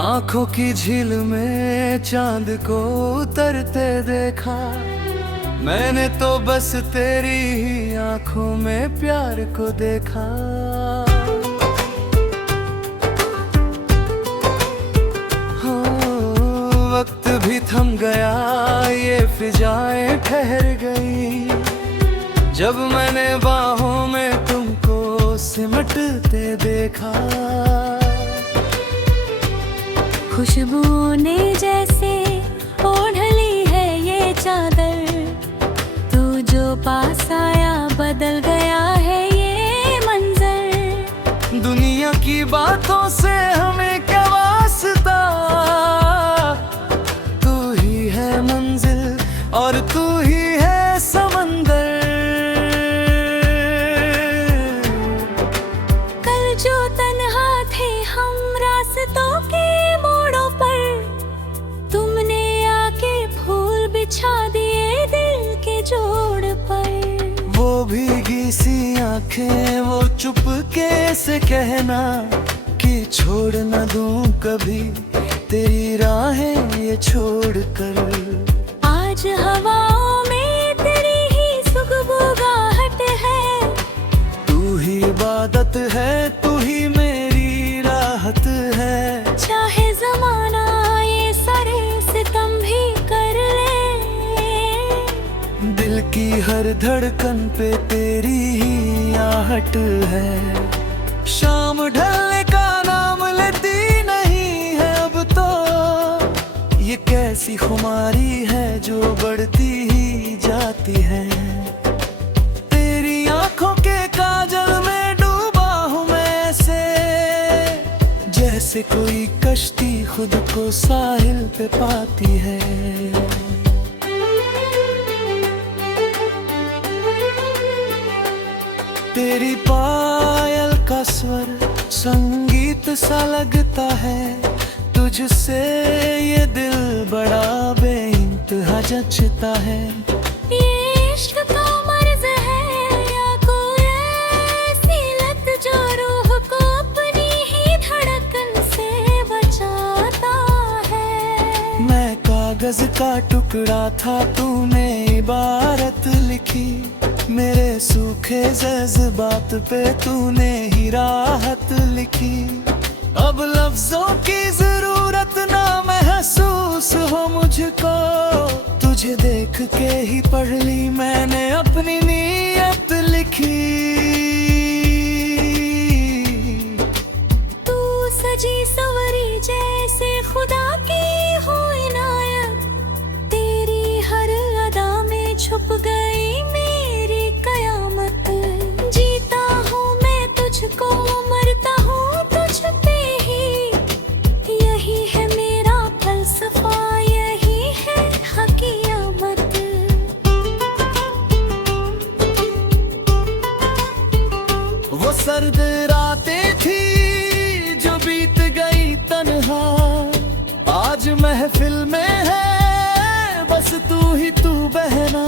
आंखों की झील में चांद को उतरते देखा। मैंने तो बस तेरी ही आंखों में प्यार को देखा। वक्त भी थम गया, ये फिजाएं ठहर गई, जब मैंने बाहों में तुमको सिमटते देखा। खुशबू ने जैसे ओढ़ ली है ये चादर, तू जो पास आया बदल गया है ये मंजर। दुनिया की बातों से हमें क्या वास्ता, तू ही है मंजिल और तू ही है समंदर। कल जो तन्हा थे हम रास्तों के मोड़ों पर, तुमने आके फूल बिछा दिए दिल के जोड़ पर। वो भीगी सी आंखें, वो चुपके से कहना कि छोड़ न दूं कभी तेरी राहें ये छोड़कर। आज हवाओं में तेरी ही सुगबुगाहट है, तू ही इबादत है, तू ही मेरी राहत है। चाहे जमाना ये सारे सितम भी कर ले, दिल की हर धड़कन पे तेरी ही आहट है। शाम ढलने का नाम लेती नहीं है अब तो, ये कैसी खुमारी है जो बढ़ती ही जाती है। तेरी आंखों के काजल में डूबा हूँ मैं ऐसे, जैसे कोई कश्ती खुद को साहिल पे पाती है। तेरी पायल का स्वर संगीत सा लगता है, तुझसे ये दिल बड़ा बेइंतहा जचता है। ये इश्क का मर्ज है या कोई ऐसी लत जो रूह को अपनी ही धड़कन से बचाता है। मैं कागज का टुकड़ा था, तूने इबारत लिखी, मेरे सूखे जज्बात पे तूने ही राहत लिखी। अब लफ्जों की जरूरत ना महसूस हो मुझको, तुझे देख के ही पढ़ ली मैंने अपनी नीयत लिखी। तू सजी सवरी जैसे खुदा की हो इनायत, तेरी हर अदा में छुप गई मेरी कयामत। जीता हूँ मैं तुझको, मरता हूँ तुझ पे ही, यही है मेरा फलसफा, यही है हकीकत। वो सर्द रातें थी जो बीत गई तन्हा, आज महफिल में है बस तू ही तू बहना।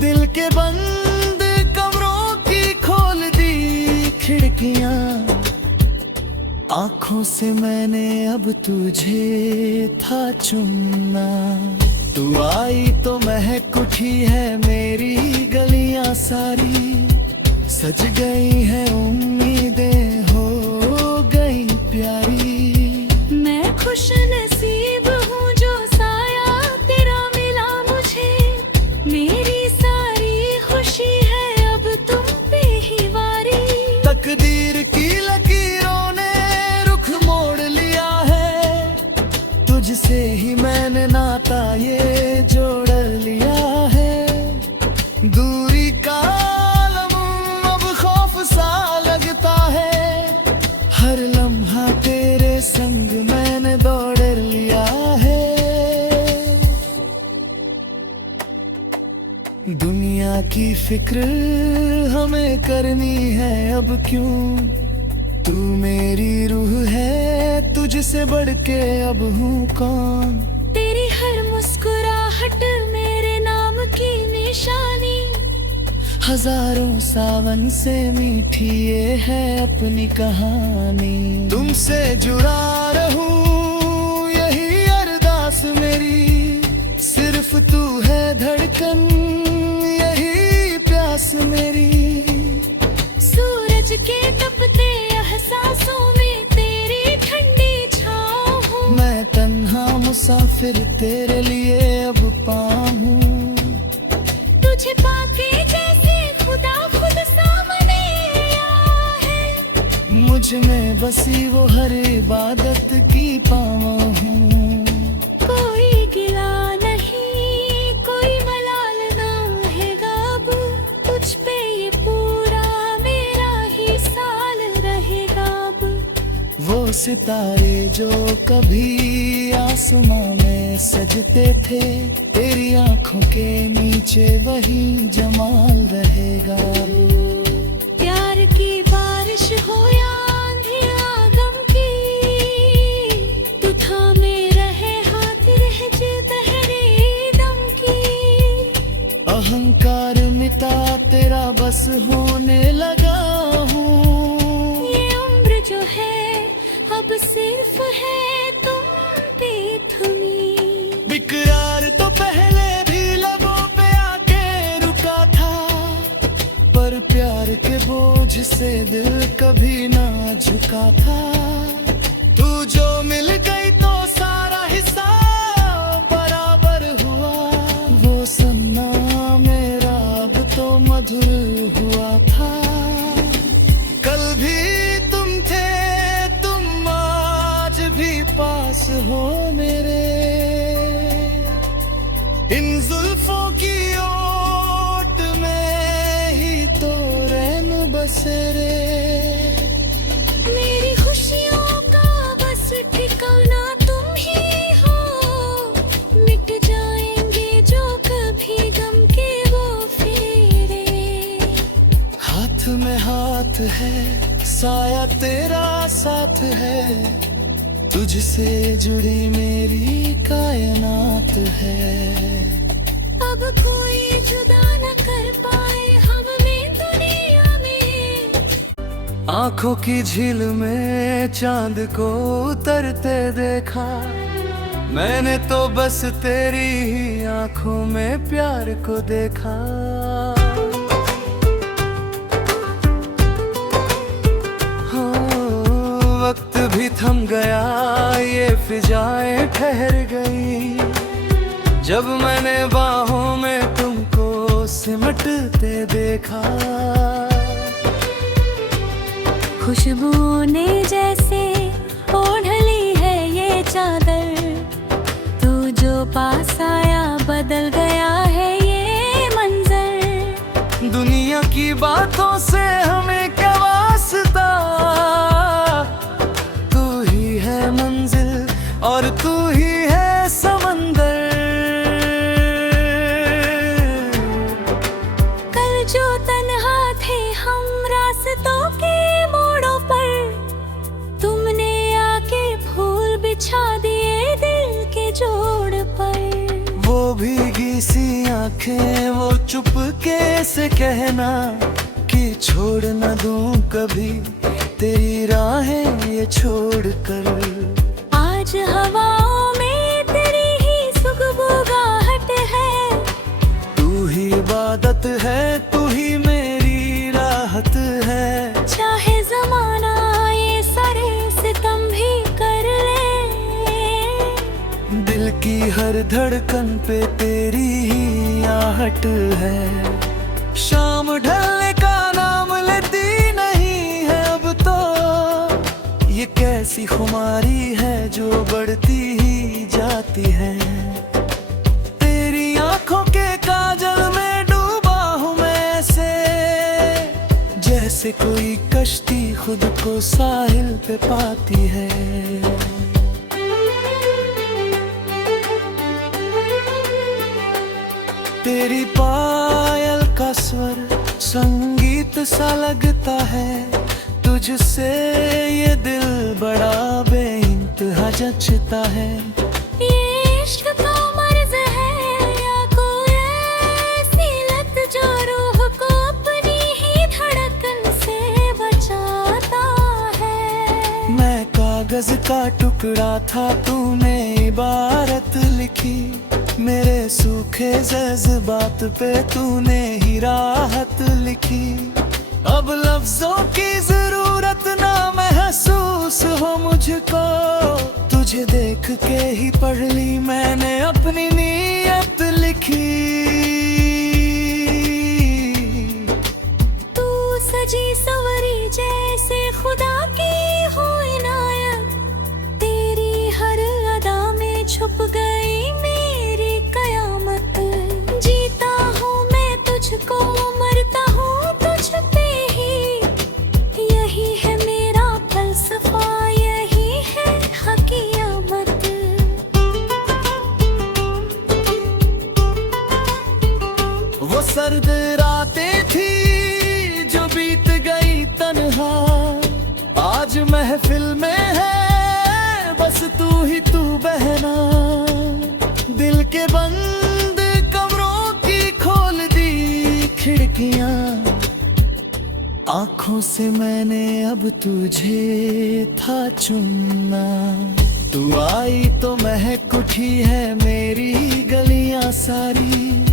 दिल के बंद कमरों की खोल दी खिड़कियां, आंखों से मैंने अब तुझे था चुनना। तू आई तो महक उठी है मेरी गलियां सारी, सज गई है उम्मीदें हो गई प्यारी। मैं खुश नसीब हूँ जो साया तेरा मिला मुझे, मेरी सारी खुशी है अब तुम पे ही वारी। तकदीर की लकीरों ने रुख मोड़ लिया है, तुझसे ही मैंने नाता ये जोड़ लिया है। दूरी का आलम अब खौफ सा लगता है, हर लम्हा तेरे संग मैंने दौड़ लिया है। दुनिया की फिक्र हमें करनी है अब क्यों, तू मेरी रूह है, तुझसे बढ़ के अब हूँ कौन। तेरी हर मुस्कुराहट मेरे नाम की निशानी, हजारों सावन से मीठी ये है अपनी कहानी। तुमसे जुड़ा रहूं धड़कन यही प्यास मेरी। सूरज के तपते एहसासों में तेरी ठंडी छाँव हूँ। मैं तन्हा मुसाफिर तेरे लिए अब पाऊँ। तुझे पाके जैसे खुदा खुद सामने आया है। मुझ में बसी वो हर इबादत की पावा हूँ। कोई गिला नहीं, कोई मलाल ना है गाब। तुझ पे ये पूरा मेरा ही साल रहेगा अब। वो सितारे जो कभी आसमां में सजते थे, तेरी आंखों के नीचे वही जमाल रहेगा। प्यार की बारिश हो या आंधियाँ गम की, तू थामे रहे हाथ रह जे तहरे दम की। अहंकार मिटा तेरा बस होने लगा हूँ। ये उम्र जो है अब सिर्फ है तुम पे थमी। बिकरार तो पहले भी लबों पे आके रुका था, पर प्यार के बोझ से दिल कभी ना झुका था। तू जो मिल गई तो सारा हिसाब बराबर हुआ। वो सन्ना मेरा अब तो मधुर हुआ था। कल भी तुम थे, तुम आज भी पास हो मेरे। इन जुल्फों की ओट में ही तो रैन बसेरे। मेरी खुशियों का बस ठिकाना तुम ही हो। मिट जाएंगे जो कभी गम के वो फेरे। हाथ में हाथ है, साया तेरा साथ है। तुझसे जुड़ी मेरी कायनात है। अब कोई जुदा न कर पाए हमें दुनिया में। आंखों की झील में चांद को उतरते देखा। मैंने तो बस तेरी ही आंखों में प्यार को देखा। वक्त भी थम गया, ये फिजाएं ठहर गई, जब मैंने बाहों में तुमको सिमटते देखा। खुशबुओं ने जैसे ओढ़ ली है ये चादर। तू जो पास आया बदल गया है ये मंजर। दुनिया की बातों से हमें क्या वास्ता, और तू ही है समंदर। कल जो तन्हा थे हम रास्तों के मोड़ों पर, तुमने आके फूल बिछा दिए दिल के जोड़ पर। वो भीगी सी आंखें, वो चुपके से कहना कि छोड़ न दूं कभी तेरी राहें ये छोड़ कर। आज हवाओं में तेरी ही सुगबुगाहट है। तू ही इबादत है, तू ही मेरी राहत है। चाहे जमाना ये सारे सितम भी कर ले, दिल की हर धड़कन पे तेरी ही आहट है। शाम ढलने का नाम लेती नहीं है अब तो। ये कैसी खुमारी है जो बढ़ती ही जाती है। तेरी आंखों के काजल में डूबा हूँ मैं ऐसे, जैसे कोई कश्ती खुद को साहिल पे पाती है। तेरी पायल का स्वर संगीत सा लगता है। तुझसे ये दिल बड़ा बेइंतहा जचता है। ये इश्क का मर्ज है या कोई ऐसी लत जो रूह को अपनी ही धड़कन से बचाता है। कागज का टुकड़ा था, तूने इबारत लिखी मेरे सूखे जज्बात पे तूने ही राहत लिखी। अब लफ्जों की जरूरत ना महसूस हो मुझको, तुझे देख के ही पढ़ ली मैंने अपनी नीयत लिखी। तू सजी सवरी जैसे खुदा की हो इनायत, तेरी हर अदा में छुप गई मेरी कयामत। जीता हूँ मैं तुझको, मरता हूँ तुझ पे ही, यही है मेरा फलसफा, यही है हकीकत। वो सर्द रातें थी जो बीत गई तन्हा, आज महफिल में है बस तू ही तू बहना। दिल के बंद कमरों की खोल दी खिड़कियां, आंखों से मैंने अब तुझे था चुनना। तू आई तो महक उठी है मेरी गलियां सारी,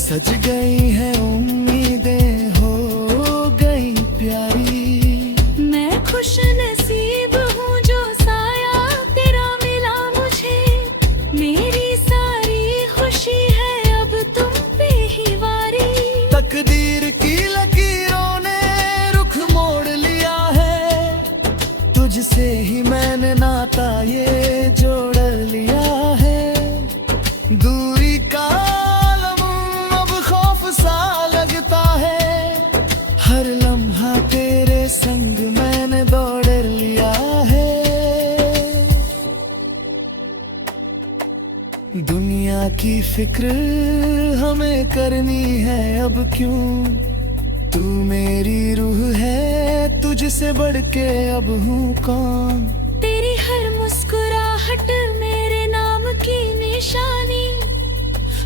सज गई है उम्मीदें हो गई प्यारी। मैं खुश नसीब हूँ जो साया तेरा मिला मुझे, मेरी सारी खुशी है अब तुम पे ही वारी। तकदीर की लकीरों ने रुख मोड़ लिया है, तुझसे ही मैंने नाता ये जोड़ लिया है। दूरी का आलम अब खौफ सा लगता है, हर लम्हा तेरे संग मैंने दौड़ लिया है। दुनिया की फिक्र हमें करनी है अब क्यों, तू मेरी रूह है तुझसे बढ़ के अब हूँ कौन। तेरी हर मुस्कुराहट मेरे नाम की निशानी,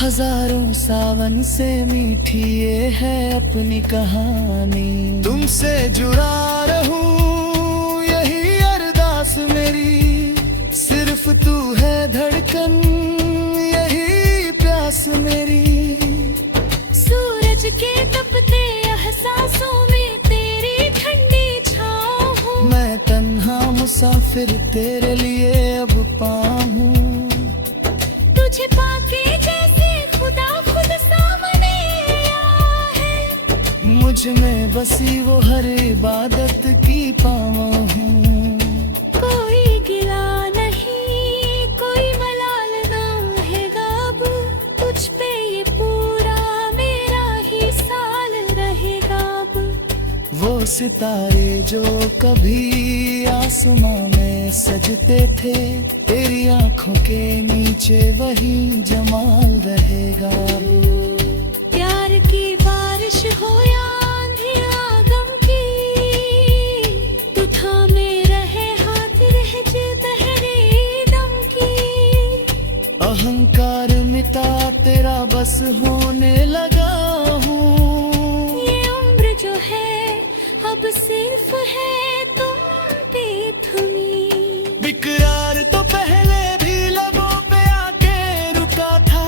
हजारों सावन से मीठी ये है अपनी कहानी। तुमसे जुड़ा रहूं यही अरदास मेरी, सिर्फ तू है धड़कन यही प्यास मेरी। सूरज के तपते एहसासों में तेरी ठंडी छाँव हूँ, मैं तन्हा मुसाफिर तेरे लिए अब पाऊं। तुझे पाके जैसे खुदा खुद सामने आया है, मुझ में बसी वो हर इबादत की पावा हूँ। कोई गिला नहीं कोई मलाल ना है अब, तुझ पे ये पूरा मेरा ही साल रहेगा अब। वो सितारे जो कभी आसमां में सजते थे, तेरी आंखों के नीचे वही जमाल रहेगा। प्यार की बारिश हो या आंधियाँ गम की, तू थामे रहे हाथ रह जे तहरे दम की। अहंकार मिटा तेरा बस होने लगा हूँ, ये उम्र जो है अब सिर्फ है तुम पे थमी। बिकरार तो पहले भी लबों पे आके रुका था,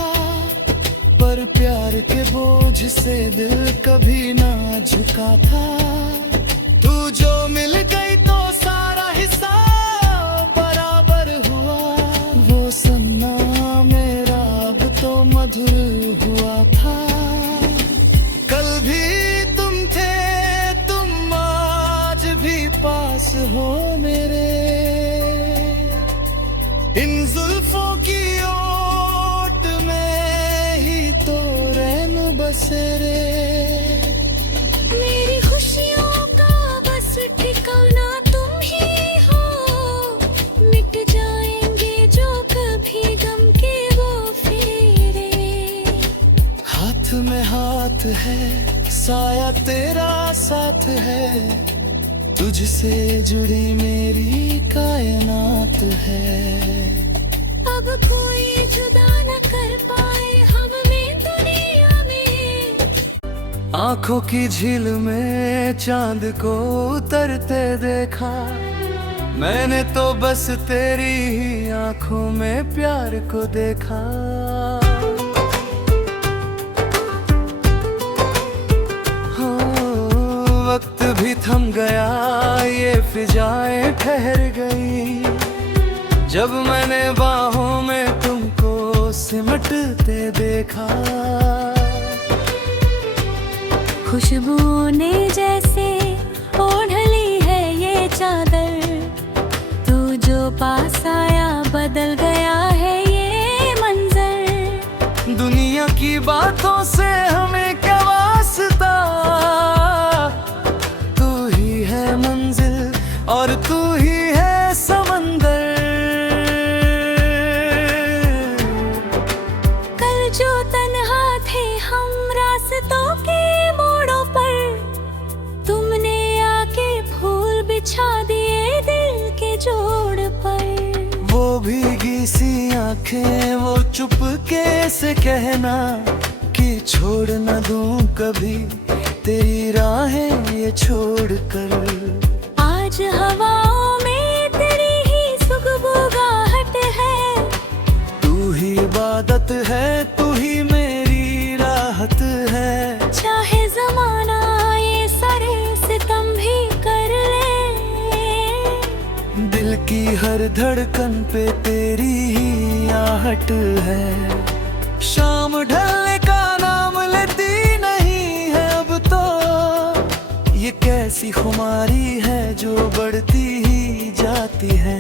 पर प्यार के बोझ से दिल कभी ना झुका था। तू जो मिल गई तो सारा हिसाब बराबर हुआ, वो सन्ना मेरा अब तो मधुर हुआ था। कल भी तुम थे, तुम आज भी पास हो मेरे, इन जुल्फों की ओट में ही तो रैन बसेरे। मेरी खुशियों का बस ठिकाना तुम ही हो, मिट जाएंगे जो कभी गम के वो फेरे। हाथ में हाथ है साया तेरा साथ है, तुझसे जुड़ी मेरी कायनात है। अब कोई जुदा न कर पाए हमें दुनिया में। आंखों की झील में चांद को उतरते देखा, मैंने तो बस तेरी ही आंखों में प्यार को देखा। थम गया, ये फिजाएं ठहर गई, जब मैंने बाहों में तुमको सिमटते देखा। खुशबू ने जैसे ओढ़ ली है ये चादर, तू जो पास आया बदल गया है ये मंजर। दुनिया की बातों से हमें क्या वास्ता, तू ही है मंजिल और तू ही है समंदर। कल जो तन्हा थे हम रास्तों के मोड़ों पर, तुमने आके फूल बिछा दिए दिल के जोड़ पर। वो भीगी सी आंखें, वो चुपके से कहना कि छोड़ न दूं कभी तेरी राहें ये छोड़ कर। आज हवाओं में तेरी ही सुगबुगाहट है, तू ही इबादत है, तू ही मेरी राहत है। चाहे जमाना ये सारे सितम भी कर ले, दिल की हर धड़कन पे तेरी ही आहट है। शाम ढलने का नाम लेती नहीं है अब तो, ये कैसी खुमारी है जो बढ़ती ही जाती है।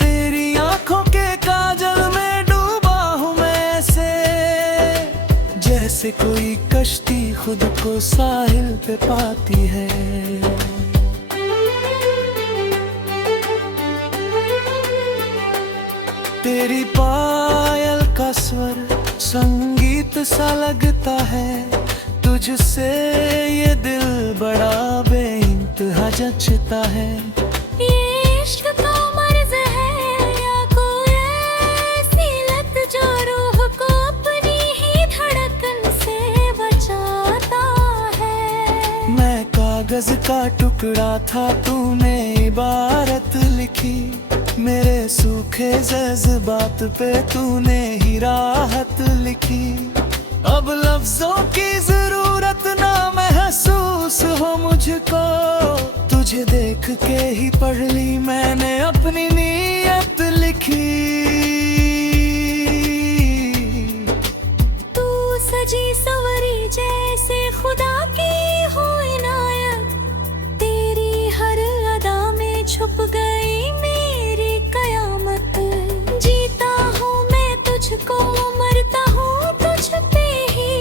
तेरी आंखों के काजल में डूबा हूँ मैं ऐसे, जैसे कोई कश्ती खुद को साहिल पे पाती है। तेरी पायल का स्वर संगीत सा लगता है, तुझसे ये दिल बड़ा बेइंतहा जचता है। ये इश्क का मर्ज है या कोई ऐसी लत जो रूह को अपनी ही धड़कन से बचाता है। मैं कागज का टुकड़ा था, तूने इबारत लिखी, मेरे सूखे जज्बात पे तूने ही राहत लिखी। अब लफ्जों की जरूरत ना महसूस हो मुझको, तुझे देख के ही पढ़ ली मैंने अपनी नीयत लिखी। तू सजी सवरी जैसे खुदा की हो इनायत, तेरी हर अदा में छुप गई मेरी कयामत। जीता हूँ मैं तुझको, मरता हूँ तुझ पे ही,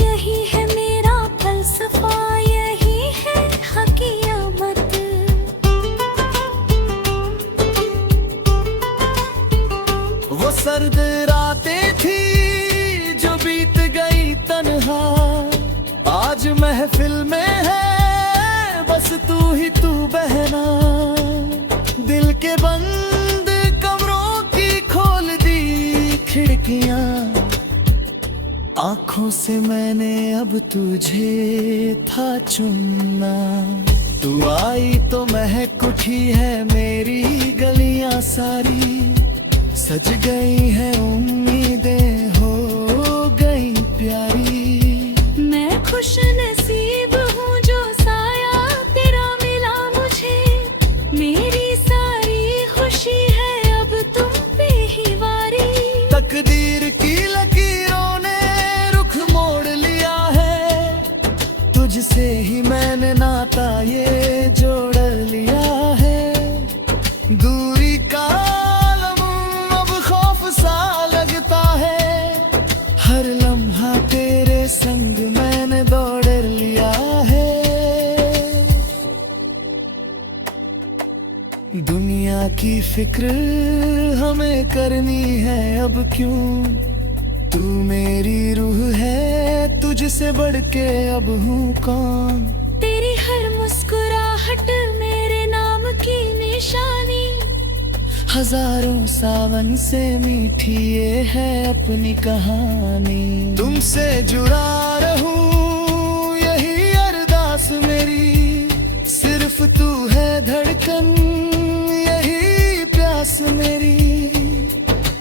यही है मेरा फलसफा, यही है हकीकत। वो सर्द रातें थी जो बीत गई तन्हा, आज महफिल में है बस तू ही तू बहना। दिल के बंद कमरों की खोल दी खिड़कियां, आंखों से मैंने अब तुझे था चुनना। तू आई तो महक उठी है मेरी गलियां सारी, सज गई है उम्मीदें हो गई प्यारी। मैं खुश नसीब हूँ जो साया तेरा मिला मुझे, मेरी सारी खुशी है अब तुम पे ही वारी। तकदीर की लकीरों ने रुख मोड़ लिया है, तुझसे ही मैंने नाता ये जोड़ लिया है। दूरी का आलम अब खौफ सा लगता है, हर लम्हा तेरे संग मैंने दौड़ लिया है। दुनिया की फिक्र हमें करनी है अब क्यों, तू मेरी रूह है तुझसे बढ़ के अब हूँ कौन। तेरी हर मुस्कुराहट मेरे नाम की निशानी, हजारों सावन से मीठी ये है अपनी कहानी। तुमसे जुड़ा रहूं यही अरदास मेरी, सिर्फ तू है धड़कन यही प्यास मेरी।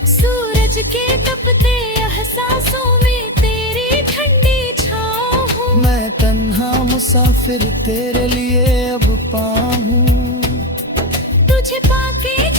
सूरज के तपते एहसासों में तेरी ठंडी छाँव हूँ, मैं तन्हा मुसाफिर फिर तेरे लिए अब पाऊं। तुझे पाके